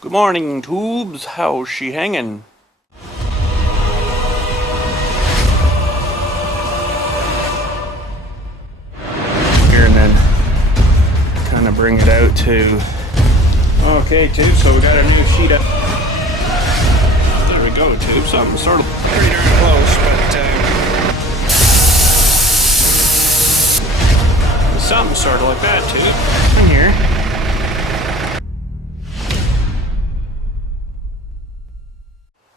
Good morning, tubes. How's she hanging? Here and then kind of bring it out to. Okay, tubes. So we got our new sheet up. There we go, tubes. Something sort of pretty darn close, but something sort of like that, tube. In here.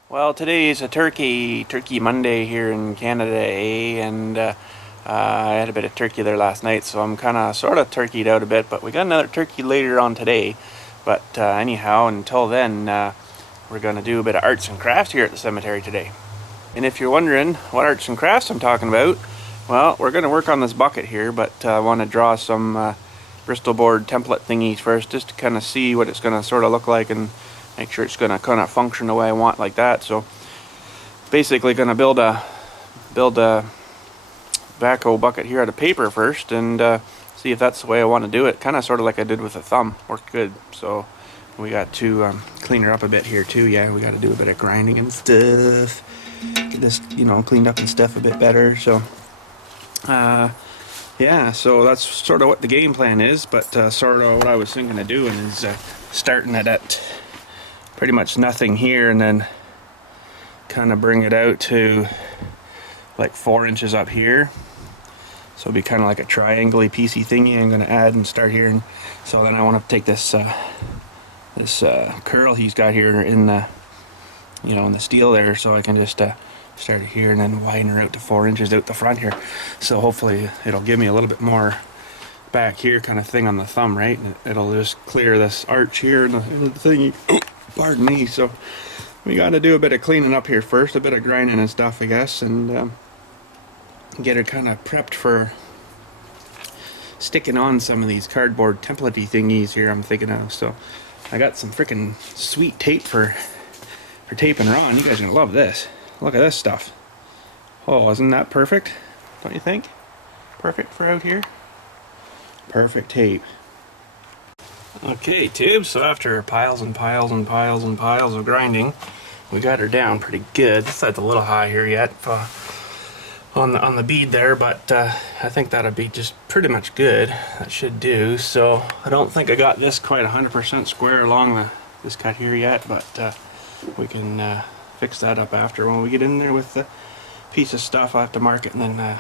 Well, today is a Turkey Monday here in Canada, and I had a bit of turkey there last night, so I'm kind of sort of turkeyed out a bit, but we got another turkey later on today. But anyhow, until then, we're going to do a bit of arts and crafts here at the cemetery today. And if you're wondering what arts and crafts I'm talking about, well, we're going to work on this bucket here, but I want to draw some Bristol board template thingies first, just to kind of see what it's going to sort of look like and make sure it's going to kind of function the way I want, like that. So basically going to build a backhoe bucket here out of paper first, and see if that's the way I want to do it. Kind of sort of like I did with the thumb. Worked good. So we got to clean her up a bit here too. Yeah, we got to do a bit of grinding and stuff. Get this, cleaned up and stuff a bit better. So yeah, so that's sort of what the game plan is, but sort of what I was thinking of doing is starting it at pretty much nothing here, and then kind of bring it out to like 4 inches up here. So it'll be kind of like a triangle-y piecey thingy I'm going to add and start here. And so then I want to take this curl he's got here in the in the steel there, so I can just start it here and then widen her out to 4 inches out the front here. So hopefully it'll give me a little bit more back here kind of thing on the thumb, right? And it'll just clear this arch here in the thingy. Pardon me. So we got to do a bit of cleaning up here first, a bit of grinding and stuff, I guess, and get her kind of prepped for sticking on some of these cardboard template-y thingies here I'm thinking of. So I got some freaking sweet tape for taping her on. You guys are gonna love this. Look at this stuff. Oh, isn't that perfect? Don't you think? Perfect for out here. Perfect tape. Okay, tubes, so after piles and piles and piles and piles of grinding, we got her down pretty good. This side's a little high here yet on the bead there, but I think that'll be just pretty much good. That should do. So I don't think I got this quite 100% square along this cut here yet, but we can fix that up after when we get in there with the piece of stuff. I'll have to mark it and then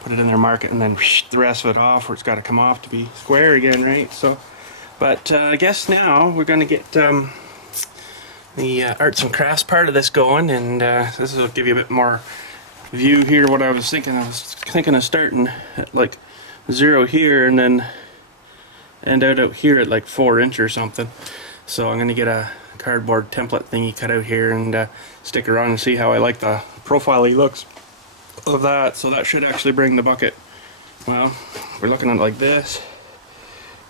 put it in there, mark it, and then the rest of it off where it's got to come off to be square again, right? So, but I guess now we're going to get the arts and crafts part of this going, and this will give you a bit more view here. What I was thinking of starting at like 0 here and then end out here at like 4 inch or something. So I'm going to get a cardboard template thingy cut out here and stick it on and see how I like the profile-y looks of that. So that should actually bring the bucket, well, we're looking at it like this,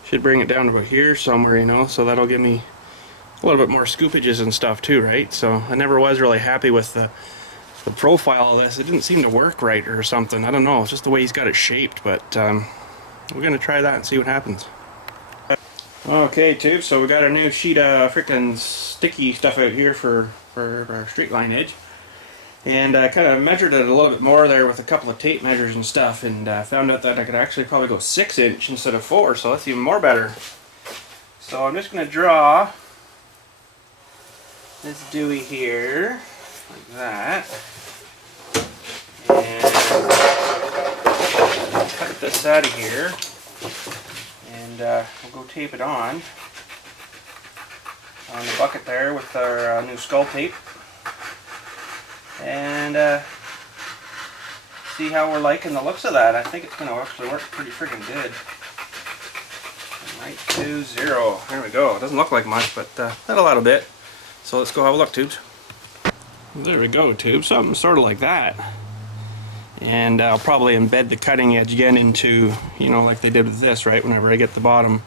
should bring it down to about here somewhere, so that'll give me a little bit more scoopages and stuff too, right? So I never was really happy with the profile of this. It didn't seem to work right or something. I don't know, it's just the way he's got it shaped, but we're gonna try that and see what happens. Okay, tubes, so we got our new sheet of freaking sticky stuff out here for our straight line edge. And I kind of measured it a little bit more there with a couple of tape measures and stuff, and found out that I could actually probably go 6 inch instead of 4, so that's even more better. So I'm just going to draw this dewey here, like that, and cut this out of here, and we'll go tape it on the bucket there with our new skull tape. And see how we're liking the looks of that. I think it's going to actually work pretty freaking good. Right to 0. There we go. It doesn't look like much, but that'll add a bit. So let's go have a look, tubes. There we go, tubes. Something sort of like that. And I'll probably embed the cutting edge again into, like they did with this, right? Whenever I get the bottom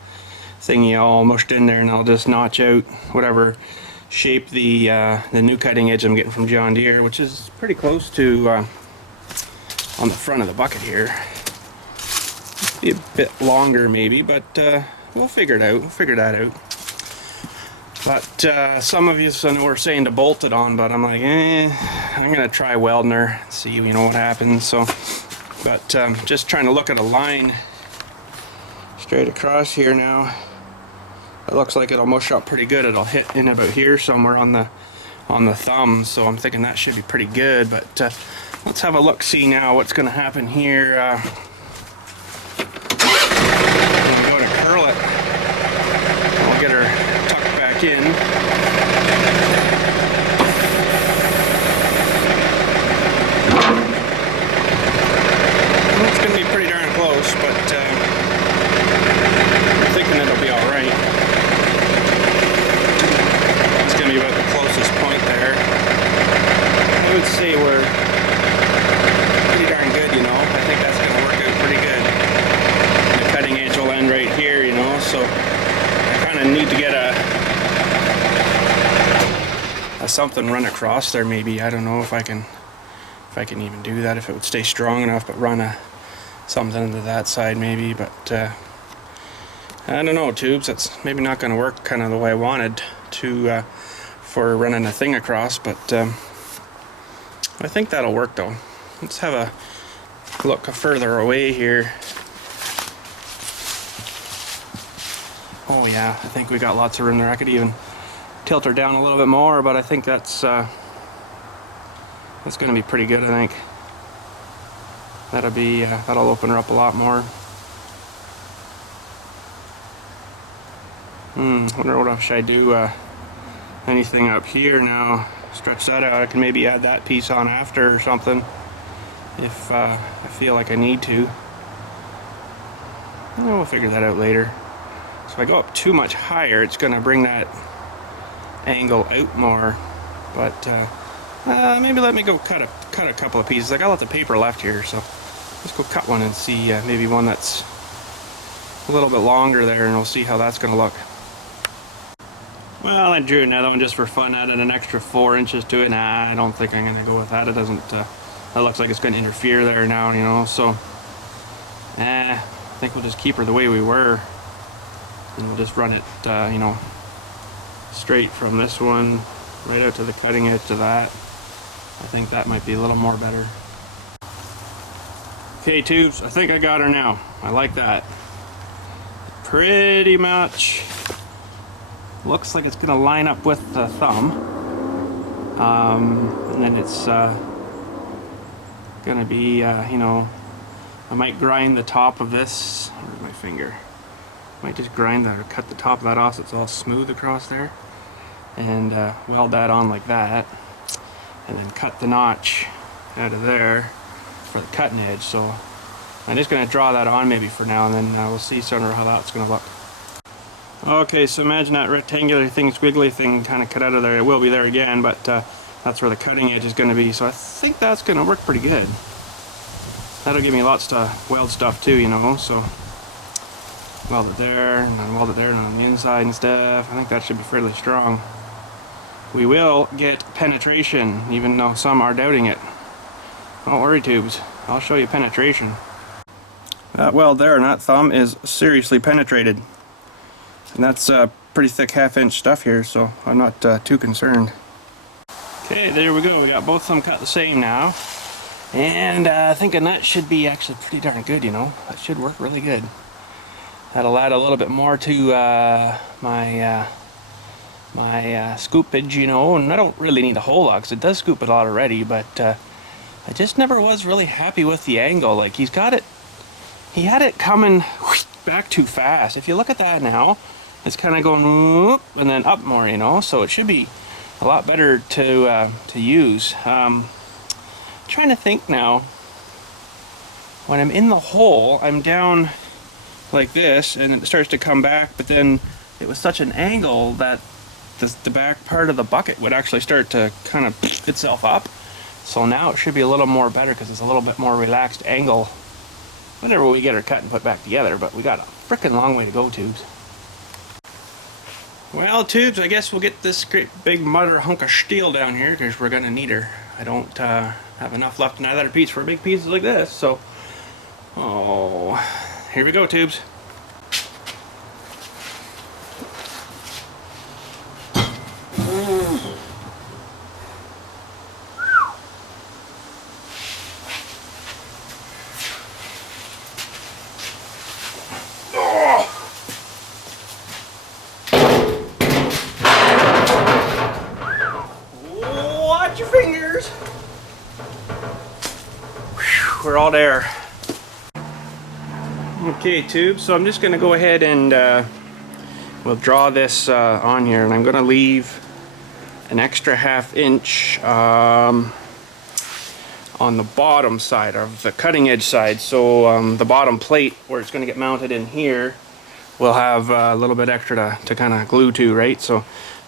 thingy all mushed in there, and I'll just notch out whatever shape the new cutting edge I'm getting from John Deere, which is pretty close to on the front of the bucket here. Be a bit longer maybe, but we'll figure it out. We'll figure that out. But some of you were saying to bolt it on, but I'm like, I'm gonna try welding her, see, you know, what happens. So, but just trying to look at a line straight across here now. It looks like it'll mush up pretty good. It'll hit in about here somewhere on the thumb. So I'm thinking that should be pretty good. But let's have a look, see now what's going to happen here. I'm going to go to curl it. I'll get her tucked back in. It's going to be pretty darn close, but I'm thinking it'll be all right. It's going to be about the closest point there. I would say we're pretty darn good, you know. I think that's going to work out pretty good. The cutting edge will end right here, you know, so I kind of need to get a something run across there maybe. I don't know if I can even do that, if it would stay strong enough, but run something to that side maybe. But I don't know, tubes, that's maybe not going to work kind of the way I wanted to for running a thing across, but I think that'll work though. Let's have a look further away here. Oh yeah, I think we got lots of room there. I could even tilt her down a little bit more, but I think that's going to be pretty good. I think that'll open her up a lot more. Wonder what else should I do? Anything up here now? Stretch that out. I can maybe add that piece on after or something if I feel like I need to. We'll figure that out later. So if I go up too much higher, it's going to bring that angle out more. But maybe let me go cut a couple of pieces. I got lots of paper left here, so let's go cut one and see maybe one that's a little bit longer there, and we'll see how that's going to look. Well, I drew another one just for fun, added an extra 4 inches to it. Nah, I don't think I'm going to go with that. It doesn't, that looks like it's going to interfere there now, you know, so I think we'll just keep her the way we were, and we'll just run it, you know, straight from this one right out to the cutting edge to that. I think that might be a little more better. Okay, tubes, I think I got her now. I like that. Pretty much looks like it's gonna line up with the thumb, and then it's gonna be you know, I might grind the top of this. Where's my finger? Might just grind that or cut the top of that off so it's all smooth across there, and weld that on like that, and then cut the notch out of there for the cutting edge. So I'm just going to draw that on maybe for now, and then we'll see sooner how that's going to look. Okay, so imagine that rectangular thing, squiggly thing kind of cut out of there. It will be there again, but that's where the cutting edge is going to be. So I think that's going to work pretty good. That'll give me lots to weld stuff too, you know. So weld it there, and then weld it there, and on the inside and stuff. I think that should be fairly strong. We will get penetration, even though some are doubting it. Don't worry, tubes. I'll show you penetration. That weld there and that thumb is seriously penetrated. And that's pretty thick 1/2 inch stuff here, so I'm not too concerned. Okay, there we go. We got both of them cut the same now. And thinking that should be actually pretty darn good, you know. That should work really good. That'll add a little bit more to my scoopage, you know. And I don't really need a whole lot, because it does scoop it a lot already, but I just never was really happy with the angle. Like, he had it coming back too fast. If you look at that now, it's kind of going whoop and then up more, you know, so it should be a lot better to use. Trying to think now, when I'm in the hole, I'm down like this and it starts to come back, but then it was such an angle that the back part of the bucket would actually start to kind of itself up. So now it should be a little more better because it's a little bit more relaxed angle whenever we get her cut and put back together, but we got a frickin' long way to go, tubes. Well, tubes, I guess we'll get this great big mother hunk of steel down here because we're gonna need her. I don't have enough left in either piece for big pieces like this, so here we go, tubes. we're all there. Okay, tube, so I'm just going to go ahead and we'll draw this on here, and I'm going to leave an extra 1/2 inch on the bottom side of the cutting edge side, so the bottom plate where it's going to get mounted in here will have a little bit extra to kind of glue to, right? So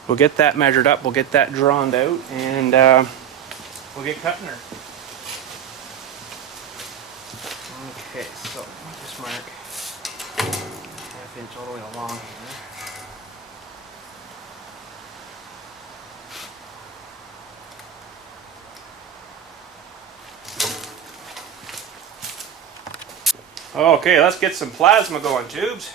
we'll get that measured up, we'll get that drawn out, and we'll get cutting her. Okay, so I'll just mark 1/2 inch all the way along here. Okay, let's get some plasma going, tubes.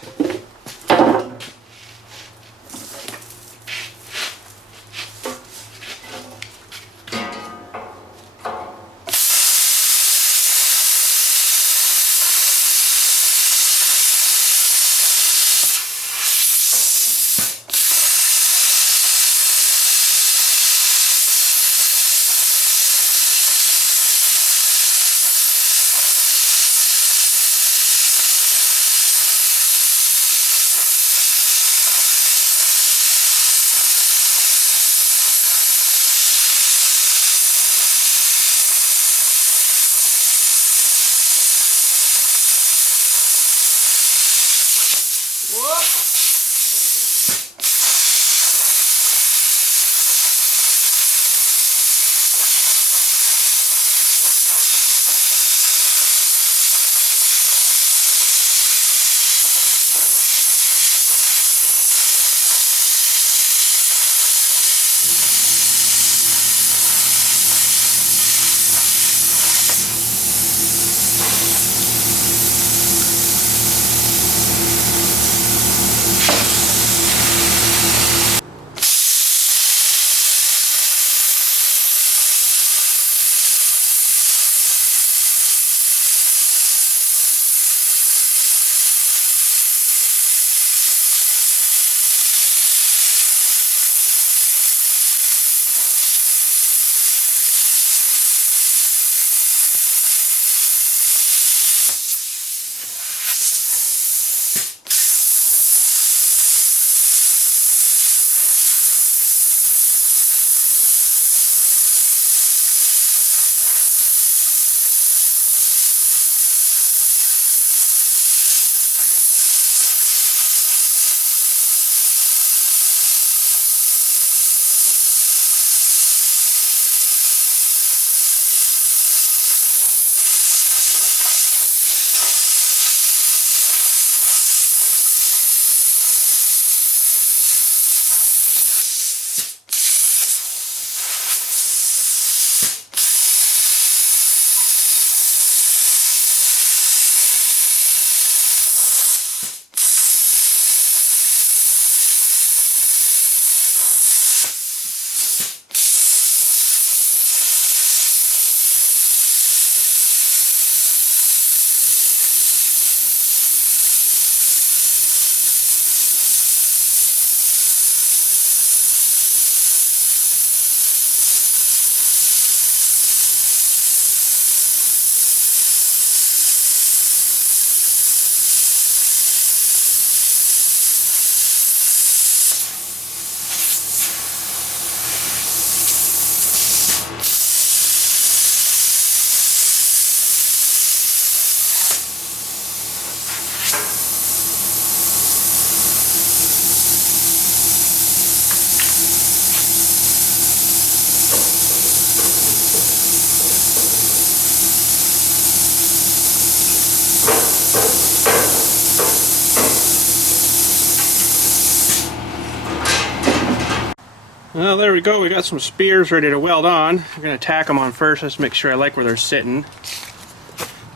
Well, there we go. We got some spears ready to weld on. I'm going to tack them on first. Let's make sure I like where they're sitting.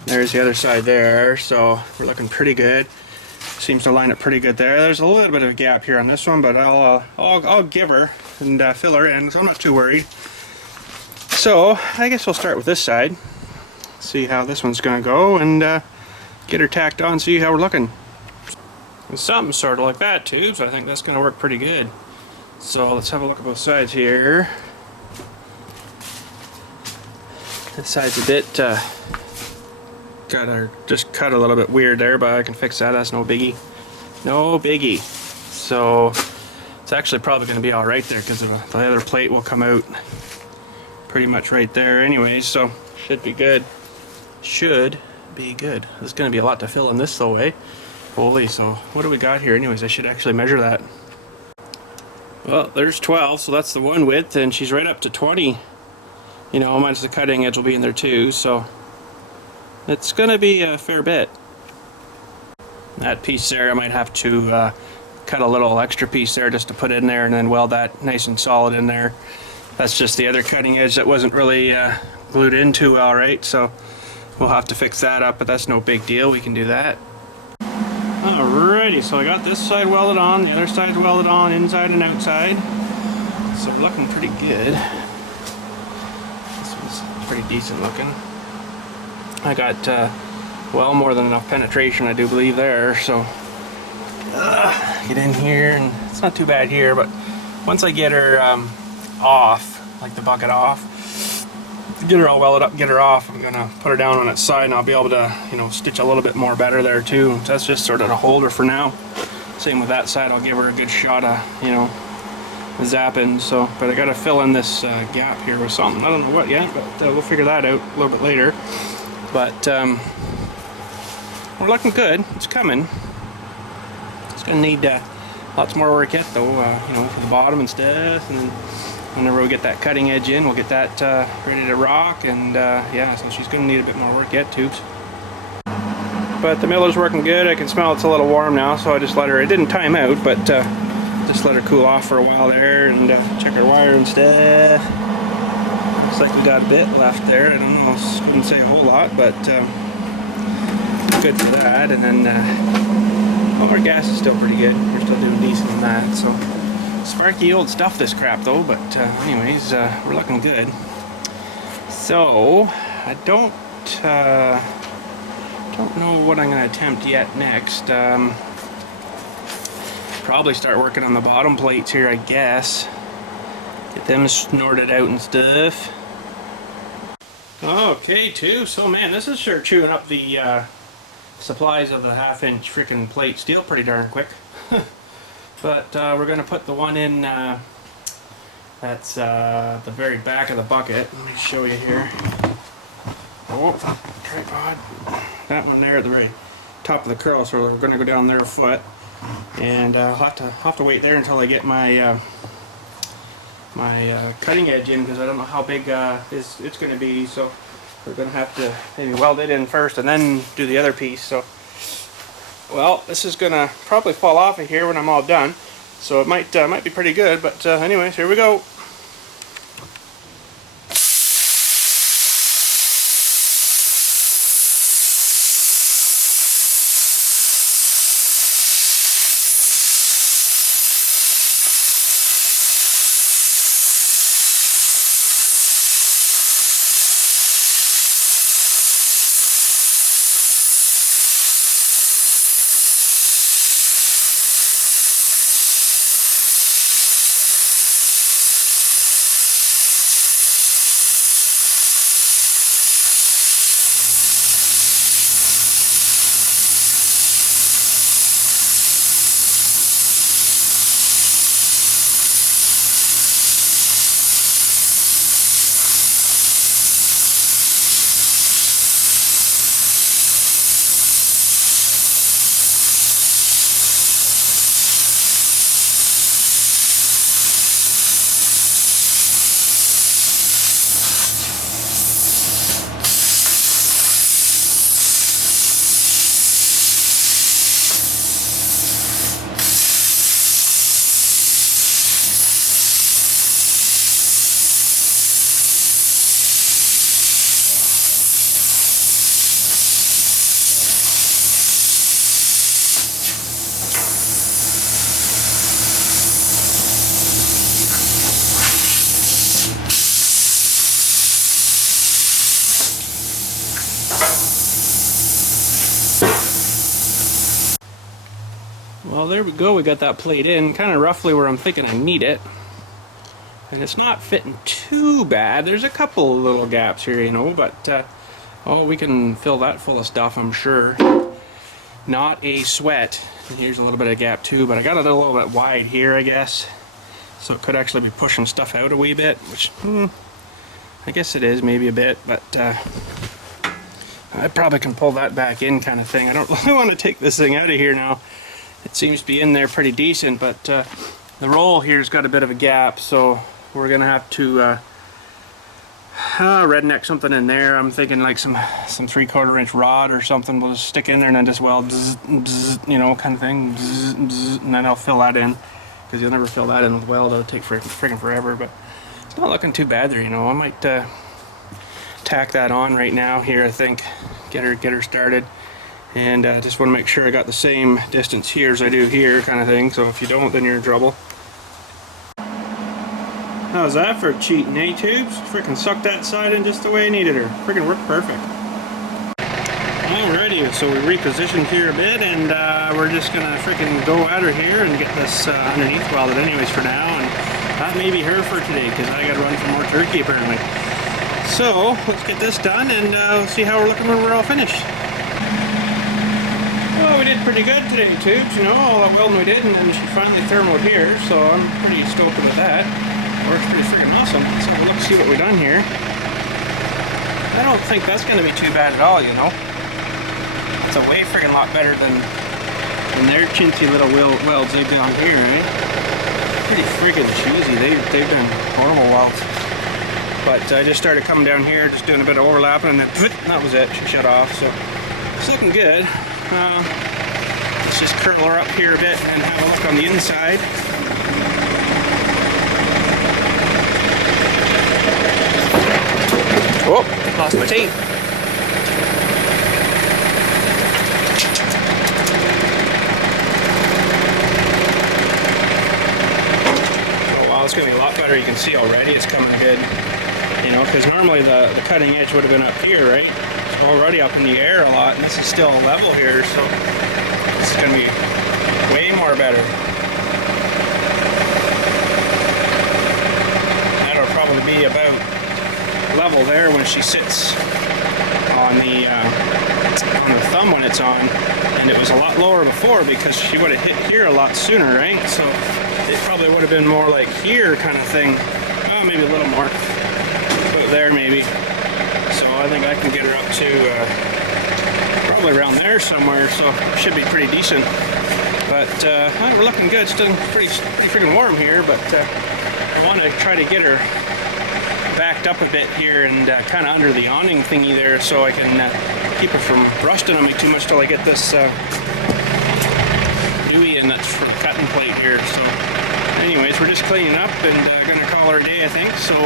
There's the other side there, so we're looking pretty good. Seems to line up pretty good there. There's a little bit of a gap here on this one, but I'll give her and fill her in, so I'm not too worried. So I guess we'll start with this side, see how this one's going to go, and get her tacked on, see how we're looking. And something sort of like that, tubes. I think that's going to work pretty good. So let's have a look at both sides here. This side's a bit just cut a little bit weird there, but I can fix that. That's no biggie. No biggie. So it's actually probably going to be all right there because the other plate will come out pretty much right there anyway, so should be good. Should be good. There's going to be a lot to fill in this though, eh? Holy, so what do we got here anyways? I should actually measure that. Well, there's 12, so that's the one width, and she's right up to 20. You know, minus the cutting edge will be in there too, so it's going to be a fair bit. That piece there, I might have to cut a little extra piece there just to put in there and then weld that nice and solid in there. That's just the other cutting edge that wasn't really glued in too well, right? So we'll have to fix that up, but that's no big deal. We can do that. Alrighty, so I got this side welded on, the other side's welded on, inside and outside. So we're looking pretty good. This one's pretty decent looking. I got well more than enough penetration, I do believe, there. So get in here, and it's not too bad here, but once I get her off, like the bucket off, get her all welded up, get her off, I'm gonna put her down on its side, and I'll be able to, you know, stitch a little bit more better there too. So that's just sort of to hold her for now. Same with that side, I'll give her a good shot of, you know, zapping. So, but I gotta fill in this gap here with something. I don't know what yet, but we'll figure that out a little bit later. But we're looking good. It's coming. It's gonna need lots more work yet, though. You know, for the bottom and stuff, and then whenever we get that cutting edge in, we'll get that ready to rock. And yeah, so she's gonna need a bit more work yet, too. But the miller's working good. I can smell it's a little warm now, so I just let her. It didn't time out, but just let her cool off for a while there and check her wire and stuff. Looks like we got a bit left there. I don't know, I wouldn't say a whole lot, but good for that. And then well, our gas is still pretty good. We're still doing decent on that. So sparky old stuff, this crap though. But anyways, we're looking good. So I don't know what I'm going to attempt yet next. Probably start working on the bottom plates here, I guess. Get them snorted out and stuff. Okay, too. So man, this is sure chewing up the supplies of the 1/2-inch freaking plate steel pretty darn quick. But we're going to put the one in that's the very back of the bucket. Let me show you here. Oh, tripod. That one there at the very top of the curl, so we're going to go down there a foot. And I'll have to wait there until I get my my cutting edge in, because I don't know how big it's going to be. So we're going to have to maybe weld it in first and then do the other piece. So, well, this is going to probably fall off of here when I'm all done. So it might be pretty good. But anyways, here we go. Well, there we go. We got that plate in kind of roughly where I'm thinking I need it. And it's not fitting too bad. There's a couple of little gaps here, you know, but Oh, we can fill that full of stuff, I'm sure. Not a sweat. And here's a little bit of gap too, but I got it a little bit wide here, I guess. So it could actually be pushing stuff out a wee bit, which, I guess it is, maybe a bit, but I probably can pull that back in kind of thing. I don't really want to take this thing out of here now. It seems to be in there pretty decent, but the roll here's got a bit of a gap, so we're gonna have to redneck something in there. I'm thinking like some 3/4 inch rod or something. We'll just stick in there and then just weld, you know, kind of thing, and then I'll fill that in, because you'll never fill that in with weld. It'll take freaking forever, but it's not looking too bad there, you know. I might tack that on right now here, I think, get her started, and just want to make sure I got the same distance here as I do here, kind of thing. So if you don't, then you're in trouble. How's that for cheating, eh, tubes? Freaking sucked that side in just the way I needed her. Freaking worked perfect. Alrighty, so we repositioned here a bit, and we're just gonna freaking go at her here and get this underneath welded anyways for now, and that may be her for today, because I gotta run for more turkey apparently. So let's get this done, and we'll see how we're looking when we're all finished. Well, we did pretty good today, tubes, you know, all that welding we did, and then she finally thermaled here, so I'm pretty stoked with that. Works pretty freaking awesome. Let's have a look, see what we've done here. I don't think that's going to be too bad at all, you know. It's a way freaking lot better than their chintzy little welds they've done here, right? Pretty freaking choosy. They've been horrible welds. But I just started coming down here, just doing a bit of overlapping, and then that was it. She shut off, so it's looking good. Let's just curl her up here a bit and have a look on the inside. Oh, lost my tape. Oh wow, it's going to be a lot better. You can see already it's coming good. You know, because normally the cutting edge would have been up here, right? It's already up in the air a lot, and this is still level here, so this is going to be way more better. That'll probably be about level there when she sits on the thumb when it's on, and it was a lot lower before because she would have hit here a lot sooner, right? So it probably would have been more like here kind of thing. Oh, maybe a little more. About there maybe. So I think I can get her up to probably around there somewhere, so it should be pretty decent. But we're looking good. It's still pretty freaking warm here, but I want to try to get her backed up a bit here and kind of under the awning thingy there, so I can keep her from rusting on me too much till I get this Dewey in that's for the cutting plate here. So anyways, we're just cleaning up and gonna call her a day, I think. So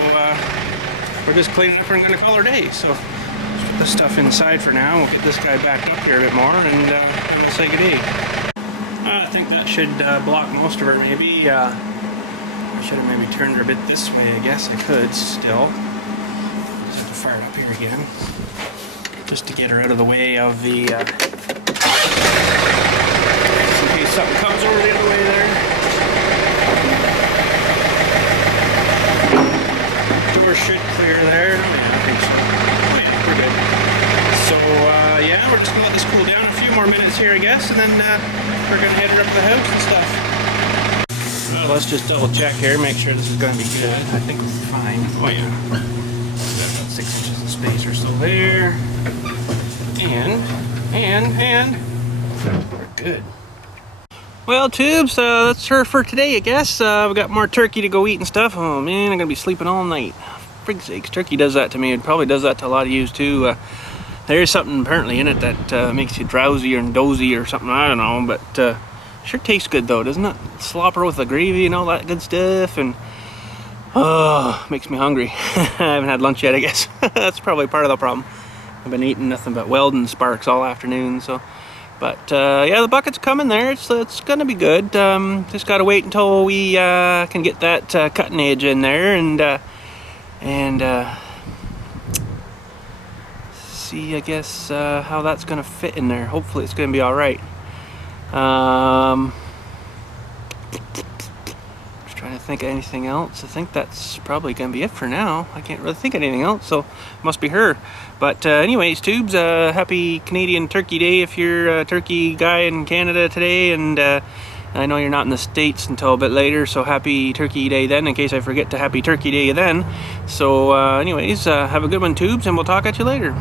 we're just cleaning up and gonna call her a day. So let's put this stuff inside for now. We'll get this guy backed up here a bit more, and we'll say good day. I think that should block most of her maybe. I should have maybe turned her a bit this way, I guess I could still. Just have to fire it up here again. Just to get her out of the way of the, in case something comes over the other way there. Door should clear there. Yeah, I think so. Oh yeah, we're good. So, yeah, we're just gonna let this cool down a few more minutes here, I guess, and then we're gonna head her up to the house and stuff. Well, let's just double check here, make sure this is going to be good. I think we're fine. Oh yeah, got about 6 inches of space or so there, and we're good. Well, tubes, that's her for today, I guess. We've got more turkey to go eat and stuff. Oh man, I'm gonna be sleeping all night. Frig sakes, turkey does that to me. It probably does that to a lot of you too. There's something apparently in it that makes you drowsy or dozy or something. I don't know, but. Sure tastes good though, doesn't it? Slopper with the gravy and all that good stuff, and oh, makes me hungry. I haven't had lunch yet, I guess. That's probably part of the problem. I've been eating nothing but welding sparks all afternoon, so. But yeah, the bucket's coming there. It's gonna be good. Just gotta wait until we can get that cutting edge in there and see, I guess, how that's gonna fit in there. Hopefully, it's gonna be all right. Just try Trying to think of anything else. I think that's probably gonna be it for now. I can't really think of anything else, so must be her. But anyways, tubes, happy Canadian Turkey Day if you're a turkey guy in Canada today, and I know you're not in the States until a bit later, so happy Turkey Day then, in case I forget to happy Turkey Day then. So anyways, have a good one, tubes, and we'll talk at you later.